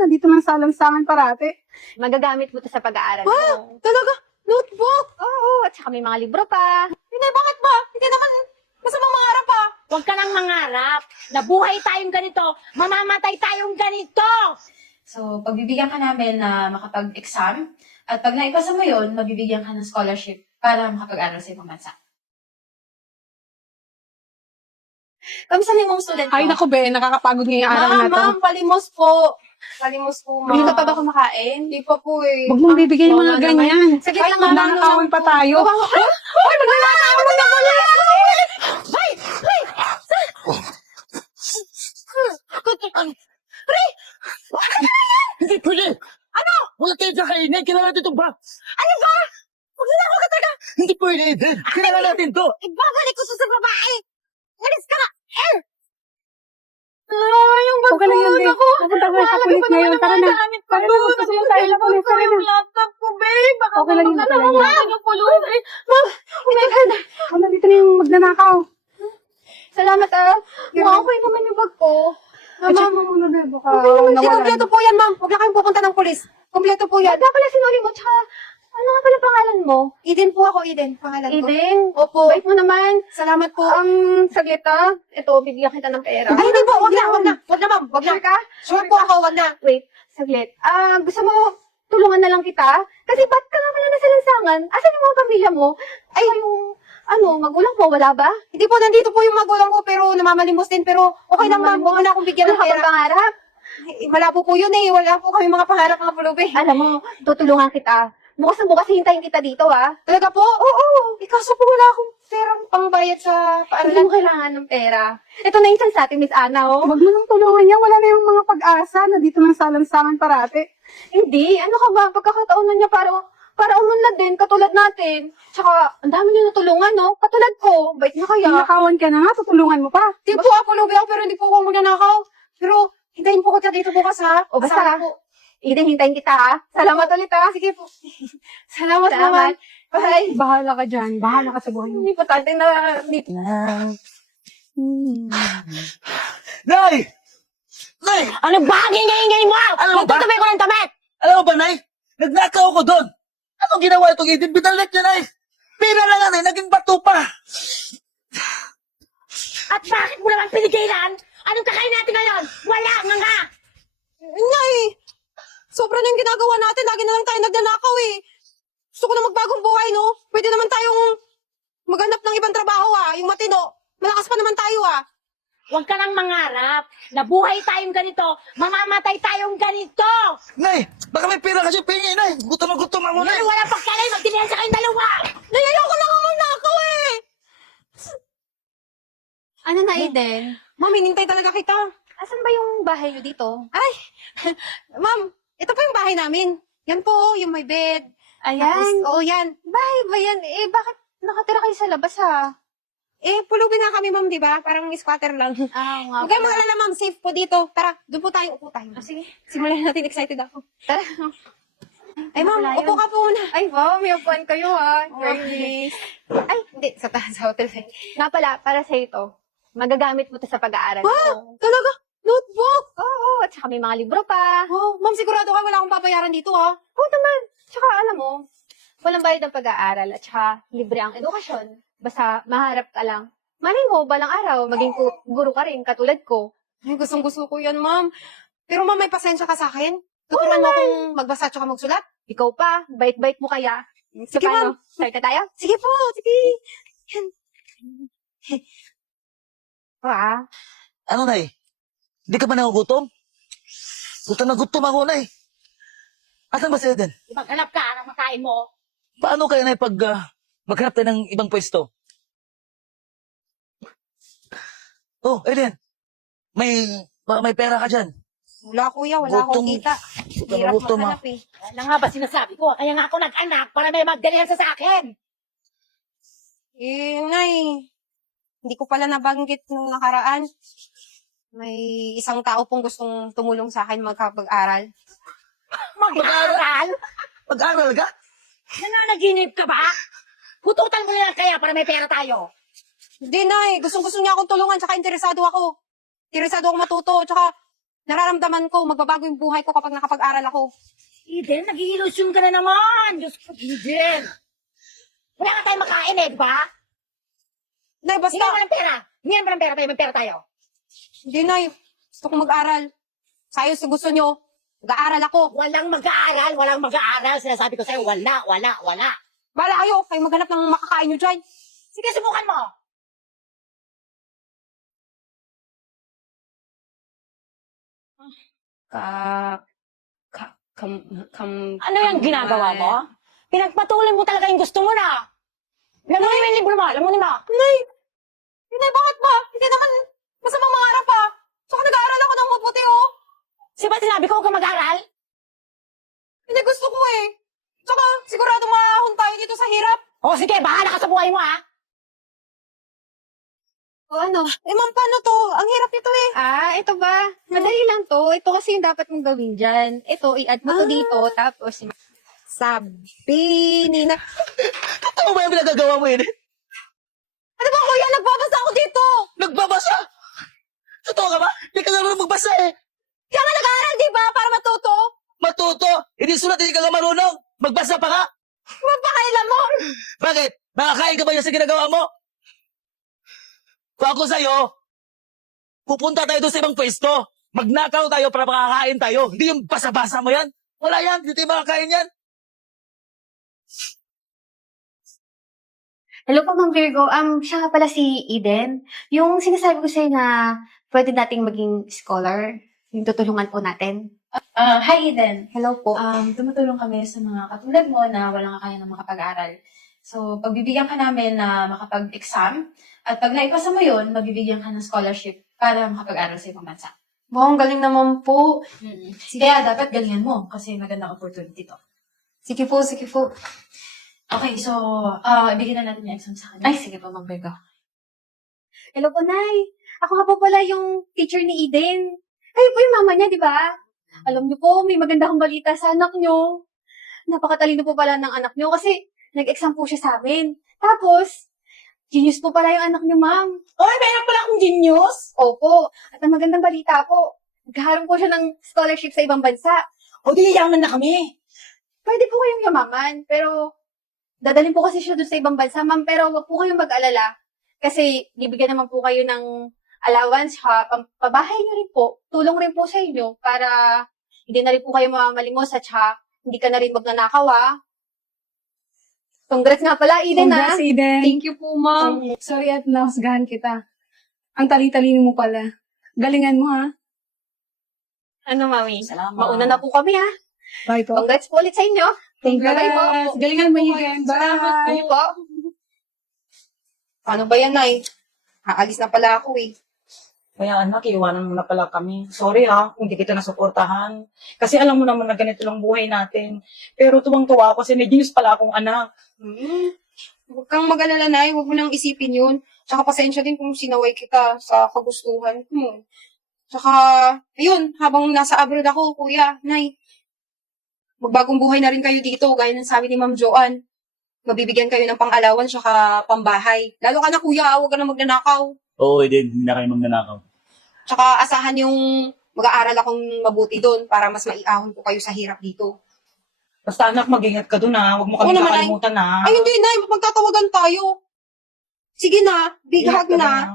nandito lang sa alansangan parati. Magagamit mo to sa pag-aaral Ah, mo. talaga? Notebook? Oo, at saka may mga libro pa. Hindi, bakit ba? Hindi naman masamang mangarap pa. Huwag ka nang mangarap. Nabuhay tayong ganito. Mamamatay tayong ganito. So, pagbibigyan ka namin na makapag-exam at pag naipasa mo yun, mabibigyan ka ng scholarship para makapag-aral sa ibang bansa. Kamusta na yung mga student ko? Ay, naku be, nakakapagod ngayong araw na to. Ma'am, palimos po. Palimos po, ma'am. Hindi ka pa ba kumakain? Hindi pa po eh. Huwag mong bibigay yung mga Wala ganyan. Saglit lang, ma'am. Nanakawan pa tayo. Ay, magnanakawan na pala! Hindi pwede! Ano? Wala tayong kakainin. Kailangan natin itong ba? Ano ba? Huwag na ako talaga! Hindi pwede, Eden. Kailangan natin to. Ibabalik ko to sa babae. Alis ka! Okay lang yan, be. Pupunta tayo sa pulis ngayon. Tara na. Tara na, magsasayaw tayo sa pulis. Tara na. Laptop ko, babe. Baka Okay lang yun, okay lang yun. Ma'am, Oh, nandito na yung magnanakaw. salamat ah. Ma'am, okay naman yung bag ko. I-check mo muna, be. Baka Hindi, nawalan. kompleto po yan, ma'am. Huwag na kayong pupunta ng pulis. Kompleto po yan. Kaya pala sinuli mo, tsaka ano nga pala pangalan mo? Eden po ako, Eden. Pangalan ko. Eden? Opo. Bait mo naman. Salamat po. Saglit ah. Ito, bibigyan kita ng pera. Ay, hindi po. Wag na, wag na. Wag na, ma'am. Wag na. Sure ka? Sure po ako, wag na. Wait, saglit. Gusto mo tulungan na lang kita? Kasi ba't ka nga pala nasa lansangan? Asan yung mga pamilya mo? Ay, yung magulang mo, wala ba? Hindi po, nandito po yung magulang ko, pero namamalimos din. Pero okay lang, ma'am. Huwag mo na akong bigyan Wala ng ka pera. bang pangarap? Malabo po yun eh. Wala po kami mga pangarap mga pulubi. Alam mo, tutulungan kita. Bukas na bukas hintayin kita dito, ah. Talaga po? Oo. Ikaso po wala akong perang pangbayad sa Hindi paaralan. mo kailangan ng pera. Ito na yung chance sa atin, Miss Ana, oh. Huwag mo nang tulungan niya. Wala na yung mga pag-asa. Nandito lang sa alansangan parati. Hindi, ano ka ba? Pagkakataon na niya para umunlad din, katulad natin. Tsaka, ang dami niyo natulungan, no? Katulad ko, bait na kaya. Nanakawan ka na nga. Tutulungan mo pa. Di po ako pulubi ako, pero hindi po ako magnanakaw. Pero hintayin po ko kita dito bukas ha. O basta, Kasama po. Eden, hintayin kita, ha? Salamat ulit, ha? Sige po. Salamat Salamat. naman. Bye. Bahala ka dyan. Bahala ka sa buhay mo. Importante na, Nay! Nay! Ano ba ang ingay-ingay mo? Ano ba? Magtutubi ko ng damit. Alam mo ba, Nay? Nagnakaw ako doon. Anong ginawa itong Eden? Binalit niya, Nay. Pira na nga, Nay. Naging bato pa. At bakit mo naman pinigilan? Anong kakain natin ngayon? Wala nga! Nay, sobra na yung ginagawa natin. Lagi na lang tayo nagnanakaw eh. Gusto ko na magbagong buhay, no? Pwede naman tayong maghanap ng ibang trabaho yung matino. Malakas pa naman tayo Huwag ka nang mangarap. Nabuhay tayong ganito. Mamamatay tayong ganito. Nay! Baka may pira kasi pingi, Nay. Gutom na gutom ako, Nay. Ngayon wala pang kalay. Magdilihan sa kayong dalawa. Nay, ayoko na nga magnakaw eh. ano na, Eden? Ma'am, hinintay talaga kita. Asan ba yung bahay niyo dito? Ay, ma'am, ito po yung bahay namin. Yan po, yung may bed. Ayan. Oo, yan. Bahay ba yan? Eh, bakit nakatira kayo sa labas, ha? Pulubi na kami, ma'am, di ba? Parang squatter lang. Huwag Nga kayong mag-alala, ma'am. Safe po dito. Tara, doon po tayo. Upo tayo. Sige. Simulan natin. Excited ako. Tara. Ay, ma'am, Wala upo yun. ka po muna. Ay, wow, may upuan kayo, ha? Okay. Ay, hindi. Sa taas, sa hotel. Nga pala, para sa ito, magagamit mo to sa pag-aaral mo. Talaga? Notebook? Oo, at saka may mga libro pa. Oh, ma'am, sigurado ka wala akong babayaran dito, Oo naman. Tsaka alam mo, walang bayad ang pag-aaral at saka libre ang edukasyon. Basta maharap ka lang. Malay mo, balang araw, maging guro ka rin, katulad ko. Ay, gustong-gusto ko yan, ma'am. Pero ma'am, may pasensya ka sa akin? Tuturuan mo akong magbasa at saka magsulat? Ikaw pa, bait-bait mo kaya. Sige, ma'am. Start ka tayo? Sige po, sige. Yan. Ano, Nay? Hindi ka ba nagugutom? Gutom na gutom ako, Nay. Asan ba si Eden? Maghanap ka ng makain mo. Paano kaya, Nay, pag maghanap tayo ng ibang pwesto? Oh, Eden. May pera ka dyan. Wala, kuya. Wala akong Gutom. kita. Gutom na Hirap gutom, maghanap eh. Ano nga ba sinasabi ko? Kaya nga ako nag-anak para may magdalihan sa akin. Nay, hindi ko pala nabanggit nung nakaraan. May isang tao pong gustong tumulong sa akin magkapag-aral. Mag-aaral? Mag-aral ka? Nananaginip ka ba? Hututan mo na lang kaya para may pera tayo. Hindi, Nay. Gustong-gusto niya akong tulungan, tsaka interesado ako. Interesado ako matuto, tsaka Nararamdaman ko, magbabago yung buhay ko kapag nakapag-aral ako. Eden, nag-iilusyon ka na naman. Diyos ko, Eden. Wala nga tayong makain eh, di ba? Nay, basta, Hindi mo ng pera. Hindi mo ng pera tayo, may pera tayo. hindi, Nay. Gusto ko mag-aral. Sayos sa gusto nyo. Mag-aaral ako. Walang mag-aaral, walang mag-aaral. Sinasabi ko sa'yo, wala. Bala kayo, kayo maghanap ng makakain nyo dyan. Sige, subukan mo. Ano yung ginagawa mo? Pinagpatuloy mo talaga yung gusto mo na. Alam mo naman yung libro mo, alam mo naman. Hindi, bakit ba? Hindi naman masamang mangarap pa. Tsaka nag-aaral ako ng mabuti, oh. Siya ba sinabi ko huwag ka mag-aaral? Hindi gusto ko eh. Tsaka sigurado maahon tayo dito sa hirap. O sige, bahala ka sa buhay mo ha. O ano? Eh, ma'am, paano to? Ang hirap nito eh. Ito ba? Madali lang to. Ito kasi yung dapat mong gawin dyan. Ito, i-add mo to dito. Tapos, Sabi ni na... Totoo ba yung pinagagawa mo, Eden? Ano ba, kuya? Nagbabasa ako dito. Nagbabasa? Totoo ka ba? Hindi ka naman magbasa eh. Kaya nga nag-aaral, di ba? Para matuto. Matuto! Hindi sulat, hindi ka nga marunong. Magbasa pa ka. Magpakailan mo. Bakit? Nakakain ka ba yan sa ginagawa mo? Kung ako sa'yo, pupunta tayo doon sa ibang pwesto. Magnakaw tayo para makakain tayo. Hindi yung basa-basa mo yan. Wala yan. Hindi tayo makakain yan. hello po, Ma'am Virgo. Siya nga pala si Eden. Yung sinasabi ko sa'yo na pwede nating maging scholar. Yung tutulungan po natin. Hi, Eden. Hello po. Tumutulong kami sa mga katulad mo na walang kaya na makapag-aral. So, pagbibigyan ka namin na makapag-exam, at pag naipasa mo yun, mabibigyan ka ng scholarship para makapag-aral sa ibang bansa. Wow, ang galing naman po. Kaya dapat galingan mo kasi magandang opportunity to. Sige po, sige po. Okay, so, ibigyan na natin yung exam sa kanya. Ay, sige po, Ma'am Virgo. Hello po, Nay. Ako nga po pala yung teacher ni Eden. Kayo po yung mama niya, di ba? Alam niyo po, may maganda akong balita sa anak niyo. Napakatalino po pala ng anak niyo kasi nag-exam po siya sa amin. Tapos, genius po pala yung anak niyo, ma'am. Oy, mayroon pala akong genius. Opo. At ang magandang balita po, nagkaroon po siya ng scholarship sa ibang bansa. O di yaman na kami. Pwede po kayong yumaman, pero dadalhin po kasi siya doon sa ibang bansa, ma'am. Pero wag po kayong mag-alala. Kasi bibigyan naman po kayo ng allowance, ha? Pabahay niyo rin po. Tulong rin po sa inyo para hindi na rin po kayo mamamalimos at saka hindi ka na rin magnanakaw, ha? Congrats nga pala, Eden, ha? Congrats, Eden. Thank you po, ma'am. Sorry at nahusgahan kita. Ang tali-talino mo pala. Galingan mo, ha? Ano, mami? Salamat. Mauna na po kami, ha? Bye po. Congrats po ulit sa inyo. Bye-bye po. Congrats. Galingan mo, Eden. Salamat Bye. po. Paano ba yan, Nay? Aalis na pala ako eh. Kaya anak, iwanan mo na pala kami. Sorry ha, kung di kita nasuportahan. Kasi alam mo naman na ganito lang buhay natin. Pero tuwang-tuwa ako kasi may genius pala akong anak. Huwag kang mag-alala, Nay. Huwag mo nang isipin yun. Tsaka pasensya din kung sinaway kita sa kagustuhan mo. Tsaka, ayun, habang nasa abroad ako, kuya, Nay, magbagong buhay na rin kayo dito, gaya ng sabi ni Ma'am Joanne. Mabibigyan kayo ng pang-alawan tsaka pambahay. Lalo ka na, kuya, huwag ka na magnanakaw. Oo, Eden. Hindi na kayo magnanakaw. Tsaka asahan yung mag-aaral akong mabuti doon para mas maiahon ko kayo sa hirap dito. Basta anak, mag-ingat ka dun ha. Huwag mo kami Oo naman, kakalimutan ha. Ay, hindi, Nay. Magtatawagan tayo. Sige na. Big Ingat hug ka na. dun, ha.